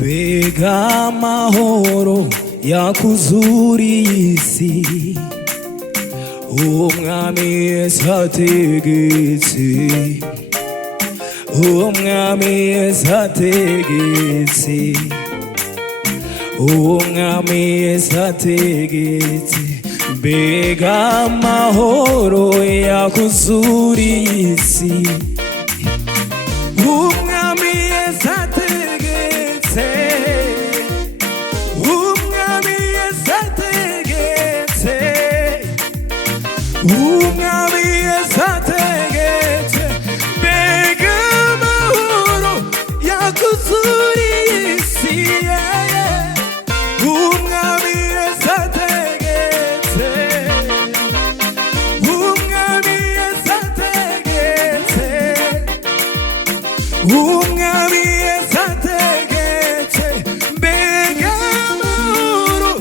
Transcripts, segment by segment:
mbega amahoro yakuzuriye isi, umwami Yesu ategetse, umwami Yesu ategetse, umwami Yesu ategetse, mbega amahoro yakuzuriye isi, umwami Yesu ategetse, umwami Yesu ategetse, umwami Yesu ategetse, mbega amahoro yakuzuriye isi, umwami Yesu ategetse, umwami Yesu ategetse, umwami Yesu ategetse, mbega amahoro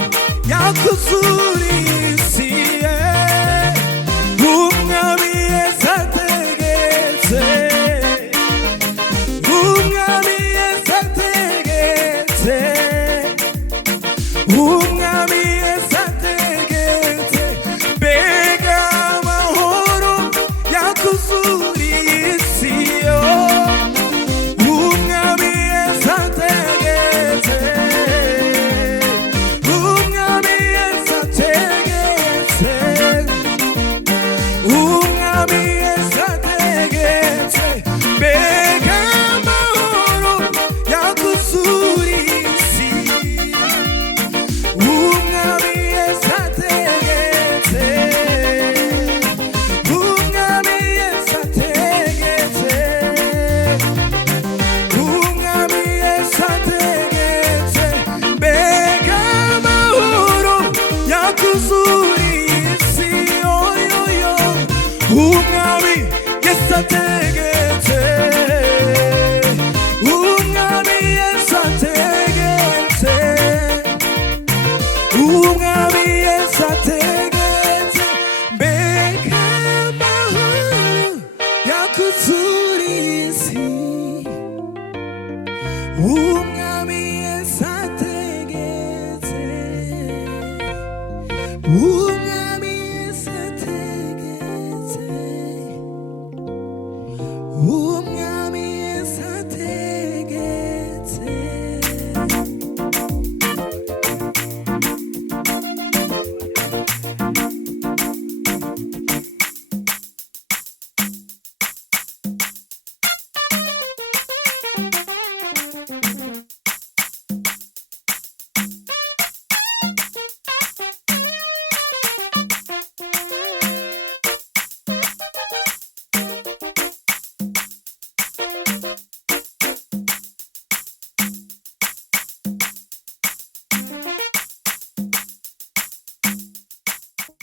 yakuzuriye isi, umwami Yesu ategetse, umwami Yesu ategetse, umwami Yesu ategetse, mbega amahoro yakuzuriye isi, umwami Yesu ategetse, umwami Yesu ategetse, umwami Yesu ategetse, mbega amahoro yakuzuriye isi, umwami Yesu ategetse, umwami Yesu ategetse, umwami Yesu ategetse, mbega amahoro yakuzuriye isi, umwami Yesu ategetse.